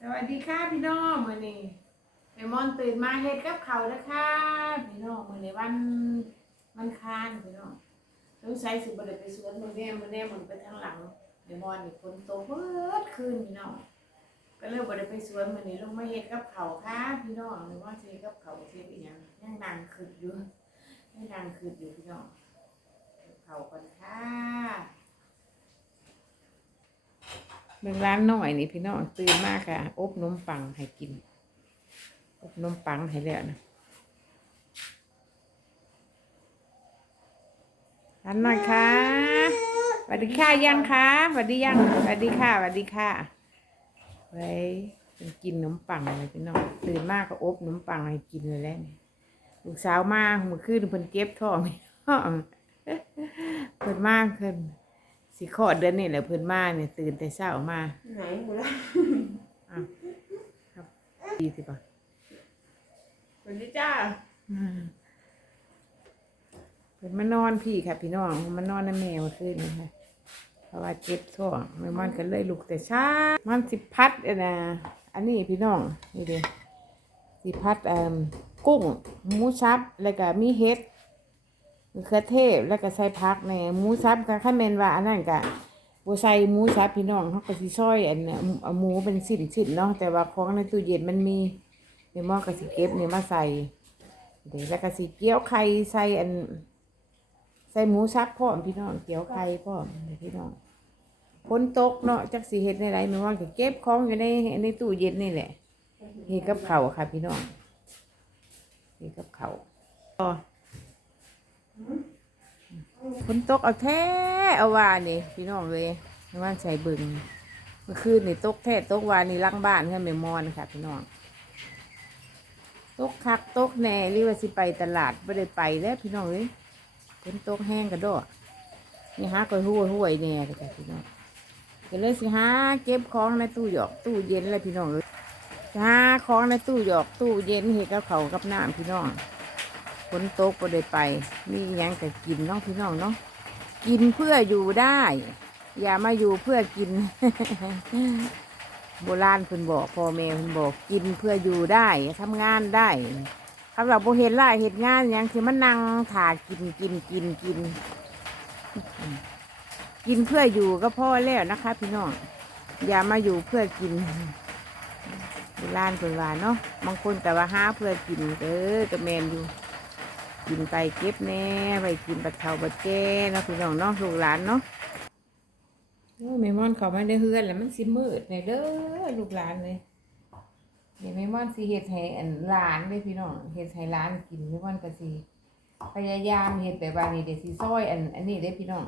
สวัสดีค่ะพี่น้องมื้อนี้แม่มอนตื่นมาเฮ็ดกับข้าวแล้วค่ะพี่น้องมื้อนี้วันวันคานพี่น้องต้องใช้สิบ่ได้ไปสวนมื้อแน่มื้อแน่มื้อไปทางหลังแม่มอนนี่ฝนตกเบิดคืนพี่น้องก็เลยบ่ได้ไปสวนมื้อนี้ลงมาเฮ็ดกับข้าค่ะพี่น้องแม่มอนสิเฮ็ดกับข้าเฮ็ดอีหยังยังนั่งคิดอยู่ยังนั่งคิดอยู่พี่น้องเขาก่อนค่ะ เบิ่งร้านน่อยนี่พี่น้องตื่นมากค่ะ อบนมปังให้กิน อบนมปังให้แล้วนะร้านน่อยค่ะสวัสดีค่ะยังค่ะสวัสดียังสวัสดีค่ะสวัสดีค่ะ ไว้เป็นกินนมปังเลยพี่น้องตื่นมากก็อบนมปังให้กินเลยแล้วนี่ลูกสาวมาเมื่อคืนเพิ่นเก็บท่องเพิ่นมากเพิ่น สิขอดเดือนนี่แหละเพิ่นมาเนี่ยตื่นแต่เช้ามาไหนหมดละอ้าวครับดีสิป่ะสวัสดีจ้าอืมเพิ่นมานอนพี่ค่ะ พี่น้องมานอนน้ำแมวขึ้นนี่ค่ะเพราะว่าเจ็บท้องแม่มันก็เลยลุกแต่เช้ามันสิพัดเอ้นะอันนี้พี่น้องนี่เด้สิพัดเอ่อกุ้งหมูสับแล้วก็มีเห็ด มะเขือเทศแล้วก็ใส่ผักในหมูสับก็คันแม่นว่าอันนั้นก็บ่ใส่หมูสับพี่น้องเฮาก็สิซอยอันน่ะเอาหมูเป็นชิ้นๆเนาะแต่ว่าของในตู้เย็นมันมีเดี๋ยวหม้อก็สิเก็บเนี่ยมาใส่เดี๋ยวแล้วก็สิเกี๊ยวไข่ใส่อัน ใส่หมูสับพร้อมพี่น้องเกี๊ยวไข่พร้อมพี่น้องฝนตกเนาะจักสิเฮ็ดในไรไม่ว่าก็เก็บของอยู่ในในตู้เย็นนี่แหละเฮ็ดกับเขาค่ะพี่น้องเฮ็ดกับเขาพอ ฝนตกเอาแท้เอาว่านี่พี่น้องเลยไม่ว่าใส่เบึงเมื่อคืนนี่ตกแท้ตกวานี่หลังบ้านค่ะแม่มอนค่ะพี่น้องตกคักตกแหน่หรือว่าสิไปตลาดไม่ได้ไปแล้วพี่น้องเอ้ยฝนตกแห้งกระโดดนี่หาก็ห้วยห้วยแหน่ก็จ้ะพี่น้องก็เลยสิหาเก็บของในตู้หยอกตู้เย็นเลยพี่น้องเลยสิหาของในตู้หยอกตู้เย็นเห็ดกับเขากับน้ำพี่น้อง ฝนตกไม่ได้ไป มีหยังแต่กินเนาะพี่น้องเนาะกินเพื่ออยู่ได้ อย่ามาอยู่เพื่อกิน โบราณเพิ่นบอกพ่อแม่เพิ่นบอกกินเพื่ออยู่ได้ทำงานได้คำว่าโบเห็นไรเห็นงานยังคือมันนั่งถากินกินกินกิน กินเพื่ออยู่ก็พอแล้วนะคะ พี่น้องอย่ามาอยู่เพื่อกินโบราณเพิ่นว่าเนาะบางคนแต่ว่าห้าเพื่อกินเออก็แมนอยู่ กินไปเก็บแน่ไปกินบัดเท่าบัดแก่เนาะพี่น้องเนาะลูกหลานเนาะโอ้ยแม่มอนเขาไม่ได้เฮือนแล้วมันสิมืดเลยเด้อลูกหลานเลยเดี๋ยวแม่มอนสิเฮ็ดให้อันหลานเลยพี่น้องเฮ็ดให้หลานกินแม่มอนก็สิพยายามเฮ็ดแต่ว่านี่เดี๋ยวสิซอยอันอันนี้ได้พี่น้อง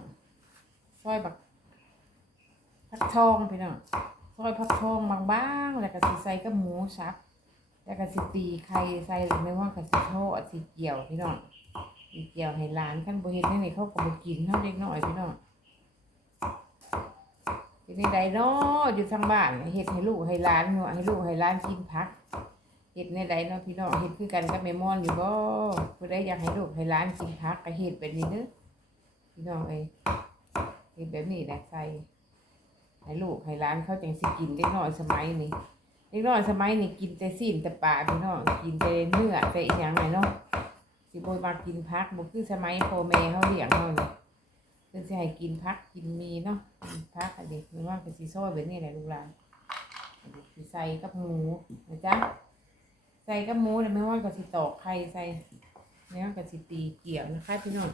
ซอยบักผักทองพี่น้องซอยผักทองบางๆแล้วก็สิใส่กับหมูสับ แล้วก็สิตีไข่ใส่แม่มอนก็สิทอดสิเกี่ยวพี่น้องสิเกี่ยวให้หลานคันบ่เฮ็ดให้นี่เขาก็บ่กินเฮาเด็กน้อยพี่น้องเป็นในใดเนาะอยู่ทางบ้านเฮ็ดให้ลูกให้หลานเนาะให้ลูกให้หลานกินผักเฮ็ดในใดเนาะพี่น้องเฮ็ดคือกันกับแม่มอนอยู่บ่ผู้ใดอยากให้ลูกให้หลานกินผักก็เฮ็ดแบบนี้เด้อพี่น้องเอ้ยเฮ็ดแบบนี้แหละใส่ให้ลูกให้หลานเขาจังสิกินเด็กน้อยสมัยนี้ เด็กน้อยสมัยนี้กินแต่สิ้นแต่ปลาพี่น้องกินแต่เนื้อแต่อีหยังไงเนาะสิบ่มากินผักบ่คือสมัยพ่อแม่เฮาเลี้ยงเฮานี่เพิ่นสิให้กินพักกินมีเนาะกินพักอันนี้คือว่าเป็นสีซอยแบบนี้แหละลูกหลานอันนี้สิใส่กับหมูนะจ๊ะใส่กับหมูแล้วไม่ว่าก็สิตอกไข่ใส่แล้วก็สิตีเกี่ยวนะคะพี่น้อง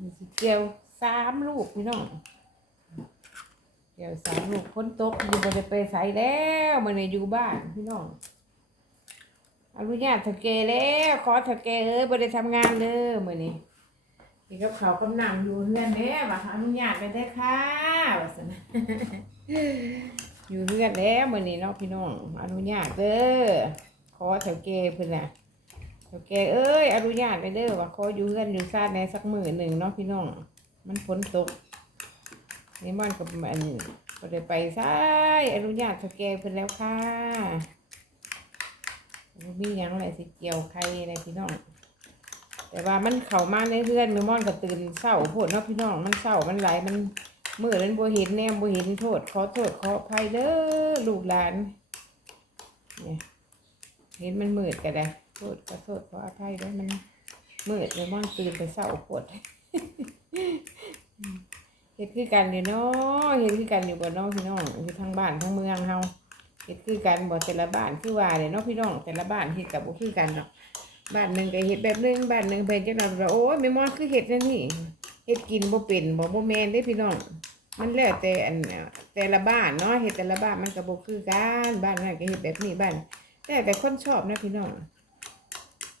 มีสิเกี่ยวสามลูกพี่น้อง เกี่ยวสามลูกคนตกอยู่บ่ได้ไปใส่แล้วมันในอยู่บ้านพี่น้องอนุญาตถกเกแล้วขอถกเกเอ้ยบ่ได้ทำงานเด้อมื้อนี้นี่กับเขากำนังอยู่เฮือนเด้ว่าอนุญาตไปได้ค่ะว่าซั่นอยู่เฮือนแล้วมือนี้เนาะพี่น้องอนุญาตเด้อขอถกเกเพิ่นน่ะถกเกเอ้ยอนุญาตไปเด้อว่าขออยู่เฮือนอยู่ซานในสักมื้อหนึ่งเนาะพี่น้องมันฝนตก นี่มันก็อันบ่ได้ไปซ้ายอนุญาตถกเกเพิ่นแล้วค่ะมีหยังอะไรสิเกี่ยวใครอะไรพี่น้อง แต่ว่ามันเข้ามาในเรือนมือม่อนก็ตื่นเศร้าโพดเนาะพี่น้องมันเศร้ามันไหลมันเมื่อนั้นบ่เห็นแนมบ่เห็นโทษขอโทษขออภัยเด้อลูกหลานเนี่ยเห็นมันมืดก็ได้โทษขอโทษขออภัยเด้อมันมืดเลยมอนตื่นไปเศร้าปวด เฮ็ดคือกันอยู่เนาะเฮ็ดคือกันอยู่บ่น้องพี่น้องอยู่ทางบ้านทางเมืองเฮาเฮ็ดคือกันบ่แต่ละบ้านคือว่าเด้เนาะพี่น้องแต่ละบ้านเฮ็ดกับบ่คือกันเนาะบ้านหนึงก็เฮ็ดแบบหนึงบ้านหนึงเป็นจังนั้นว่าโอ้ยแม่มอนคือเฮ็ดจังนี้เฮ็ดกินบ่เป็นบ่บ่แม่นเด้พี่น้อง มันแล้วแต่อันแต่ละบ้านเนาะเฮ็ดแต่ละบ้านมันก็บ่คือกันบ้านนั้นก็เฮ็ดแบบนี้บ้านแต่แต่คนชอบนะพี่น้อง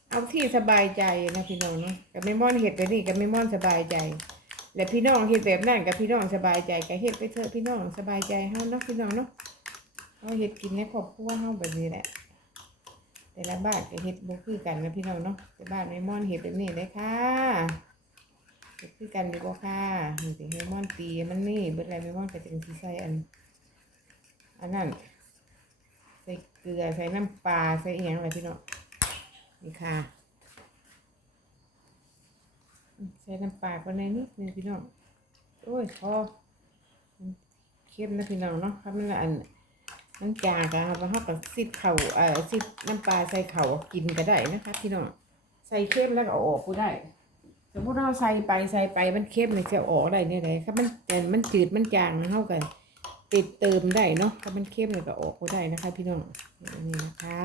เอาที่สบายใจนะพี่น้องเนาะกับแม่มอนเฮ็ดแบบนี้กับแม่มอนสบายใจ และพี่น้องเฮ็ดแบบนั้นกับพี่น้องสบายใจก็เฮ็ดไปเถอะพี่น้องสบายใจเฮาเนาะพี่น้องเนาะเฮาเฮ็ดกินในครอบครัวเฮาแบบนี้แหละ แต่ละบ้านก็เฮ็ดบ่คือกันนะพี่น้องเนาะแต่บ้านแม่ม่อนเฮ็ดแบบนี้เลยค่ะเฮ็ดคือกันดีบ่ค่ะนี่สิแม่ม่อนตีมันนี่เบิดอะไรแม่ม่อนก็จังสิใส่อันอันนั้นใส่เกลือใส่น้ำปลาใส่อีหยังอะไรพี่น้องนี่ค่ะ ใส่น้ำปลาก็ในนิดนึงพี่น้อง โอ้ยพอเข้มนะพี่น้องเนาะครับมันละอันมันจางกันครับเขากับซิดเข่าเอ่อซิดน้ำปลาใส่เข่ากินก็ได้นะคะพี่น้อง ใส่เข้มแล้วก็ออกก็ได้ สมมติเราใส่ไปใส่ไปมันเข้มเลยจะออกได้เนี่ยเลยครับมันแต่มันจืดมันจางเท่ากัน ติดเติมได้เนาะถ้ามันเข้มเลยก็ออกก็ได้นะคะ พี่น้อง นี่นะคะ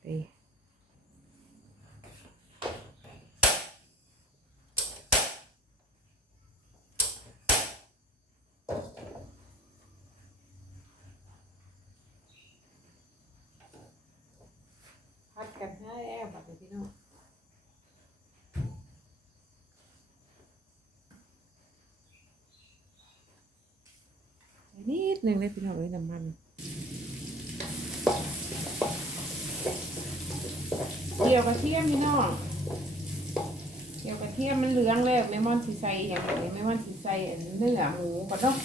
ไป พัดกันให้แอบแบบนี้พี่น้องนิด หนึ่งเลยพี่น้องเลยน้ำมันเกี่ยวกระเทียมพี่น้องเกี่ยวกระเทียมมันเหลืองเลยแม่มอนสีใสอย่างไรแม่มอนสีใสเนื้อหมูปะเนาะ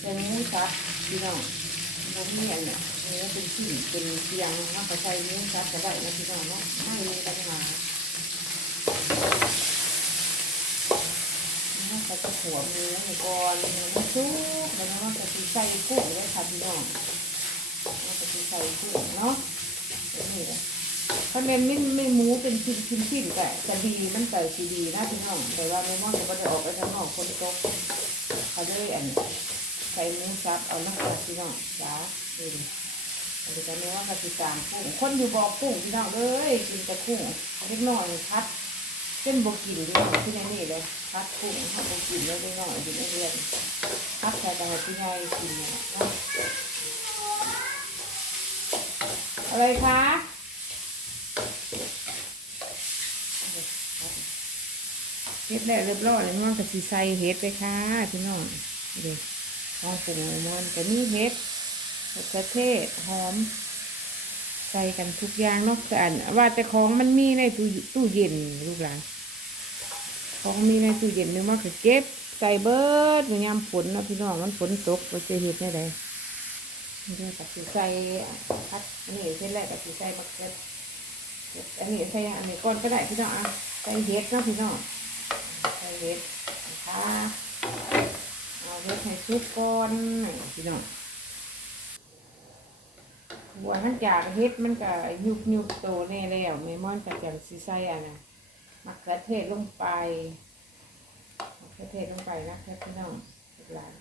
เป็นหมูสับพี่น้องบ่มีอันเนี่ยเนื้อเป็นชิ้นเป็นเพียงนาะก็ใส่เนื้อสับก็ได้นะพี่น้องเนาะไม่มีปัญหา เนาะก็หัวเนื้อให้ก่อนเนื้อมันซุกแล้วเนาะก็สิใส่กุ้งเลยค่ะพี่น้องเนาะก็สิใส่กุ้งเนาะนี้เลยถ้าเป็นไม่ไม่หมูเป็นชิ้นชิ้นชิ้นก็จะดีมันใส่สีดีนะพี่น้องแต่ว่าไม่มอนก็ไม่ได้ออกไปข้างนอกคนโตเขาได้อันใส่หมูสับเอาน้ำตาพี่น้องจ้าดูดิอันนี้ก็ไม่ว่ากติตามกุ้งคนอยู่บอกกุ้งพี่น้องเอ้ยกินแต่กุ้งเล็กน้อยพัด เส้นบกินพี่น้องที่ในนี่เลยพัดกุ้งถ้าบกินแล้วเล็กน้อยอยู่ในเรือนพัดใส่ตะไคร้ที่ใหญ่กินเนี่ยอะไรคะเฮ็ดแล้วเรียบร้อยเลยน้องกับสีใส่เฮ็ดไปค่ะพี่น้องเด็กห้องปรุงมันก็มีเห็ดมะเทศหอม ใส่กันทุกอย่างเนาะแต่อันว่าแต่ของมันมีในตู้ตู้เย็นลูกหลานของมีในตู้เย็นนึกว่าก็เก็บใส่เบิดในยามฝนเนาะพี่น้องมันฝนตกไปเจอเห็ดได้ไดนี่ก็กับสิใส่พัดอันนี้เส้นแรกกับสิใส่มะเขืออันนี้ใส่อันนี้ก่อนก็ได้พี่น้องอะใส่เห็ดเนาะพี่น้องใส่เห็ดนะคะเอาเฮ็ดให้สุกก่อนพี่น้อง บัวทั้งจากเฮ็ดมันก็ยุบยุบโตแน่แล้วแม่ม่อนก็จะสิใส่อันน่ะมะเขือเทศลงไปมะเขือเทศลงไปนะคะพี่น้องทุกหลาย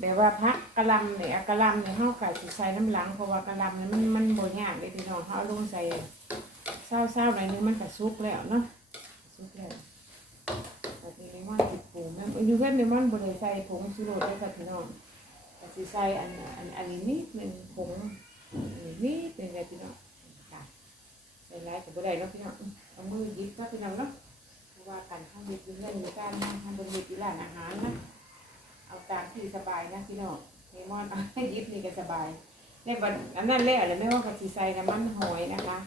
แบบว่าพักกะลำเนี่ยกะลำเนี่ยเฮาก็สิใส่น้ำหลังเพราะว่ากะลำเนี่ยมันมันบ่ยากเลยพี่น้องเฮาลงใส่เศร้าๆหน่อยนึงมันก็สุกแล้วเนาะสุกแล้วแต่ทีนี้มันติดผงแม่อยู่เพื่อนในมันบริใส่ผงชูรสได้กับพี่น้องแต่สิใส่อันอันอันนี้นิดหนึ่ง ผงนนี้นิดหนึ่งเลยพี่น้องค่ะใส่ร้ายกับบริเนาะพี่น้องเอามือยิบก็พี่น้องเนาะเพราะว่าการทำเด็ดเรื่องอยู่การทำบริเวณที่ร้านอาหารนะเอาตามที่สบายนะพี่น้องเลมอนเอายิบนี่ก็สบายเนี่ยบัดอันนั้นแหละเลยไม่ว่ากับสีใส่น้ำมันหอยนะคะ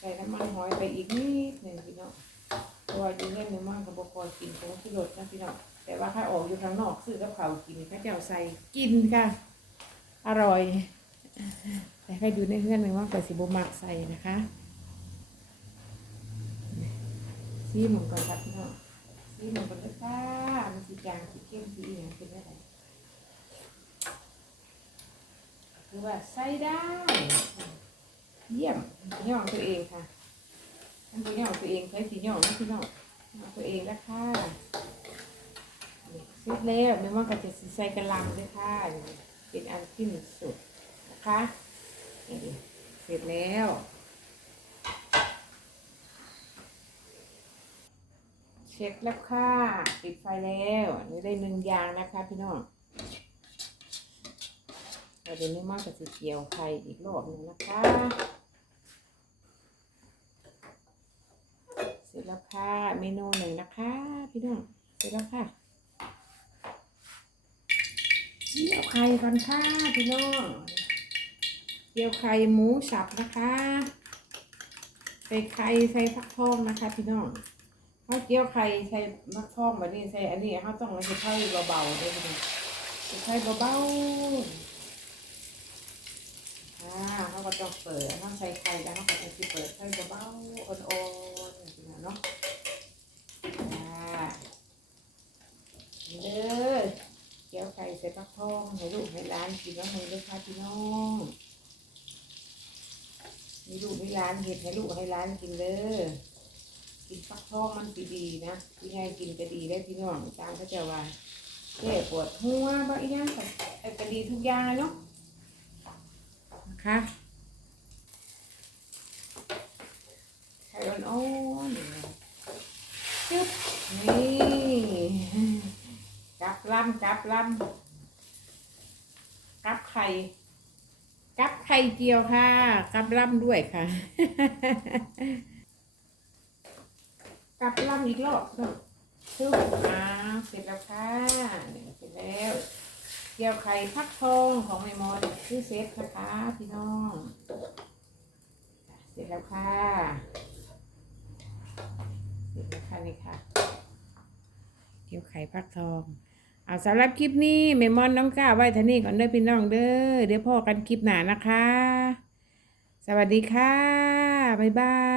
ใส่น้ำมันหอยไปอีกนิดหนึ่งพี่น้องเพราะว่าอยู่เล่นเนื้อมันกับบคอยกินผงชูรสนะพี่น้องแต่ว่าถ้าออกอยู่ข้างนอกซื้อกับเขากินเขาจะเอาใส่กินค่ะ อร่อย แต่ถ้าอยู่ในเพื่อนเนื้อมันกับสิบมักใส่นะคะซีหมึงก่อนครับพี่น้องสีมันก็จะฟ้ามันสีจางสีเข้มสีอย่างเป็นอะไรคือว่าใส่ได้เยี่ยมย่องตัวเองค่ะท่านผู้ย่องตัวเองใช้สีย่องนะพี่น้องย่องตัวเองแล้วค่ะเสร็จแล้วไม่ว่าก็จะใส่กระลำด้วยค่ะ เป็นอันที่สุดนะคะนี่ดิเสร็จแล้วเช็คแล้วค่ะ ปิดไฟแล้วนี่ได้หนึ่งอย่างนะคะพี่น้องเราเดี๋ยวนี้มากกับสีเขียวไข่อีกรอบหนึ่งนะคะ เสร็จแล้วค่ะ เมนูหนึ่งนะคะ พี่น้อง เสร็จแล้วค่ะ เจียวไข่ก่อนค่ะพี่น้องเจียวไข่หมูสับนะคะ ใส่ไข่ใส่ฟักทองนะคะ พี่น้องข้าวเจียวไข่ใส่มักทองแบบนี้ใส่อันนี้เขาต้องใส่ไข่เบาๆด้วยพี่น้องใส่ไข่เบาๆอ่าเขาก็ต้องเปิดเขาใส่ไข่แล้วเขาก็จะเปิดไข่เบาๆอ่อนๆพี่น้เนาะอ่าเด้อ เจียวไข่ใส่ฟักทองให้ลูกให้ร้านกินแล้วให้ลูกค้าพี่น้องมีลูกมีร้านเห็ดให้ลูกให้ร้านกินเด้อกินฟักทองมันสิดีนะพี่ไงกินก็ดีได้พี่น้องตามเขาจะว่าแก้ปวดหัวบ่อีหยังก็ไอ้ก็ดีทุกอย่างเลยเนาะนะคะไข่อ่อนๆจึ๊บนี่จับลำจับลำ กับไข่กับไข่เจียวค่ะ กับลำด้วยค่ะ กับลำอีกรอบเนาะชุบอ่าเสร็จแล้วค่ะเนี่ยเสร็จแล้วเกี่ยวไข่ฟักทองของไมมอนคือเซตนะคะพี่น้อง เสร็จแล้วค่ะ เสร็จแล้วค่ะนี่ค่ะเกี่ยวไข่ฟักทอง เอาสำหรับคลิปนี้เมมอนน้องก้าไว้ท่านี้ก่อนเด้อพี่น้องเด้อเดี๋ยวพ่อกันคลิปหน้านะคะ สวัสดีค่ะ บ๊ายบาย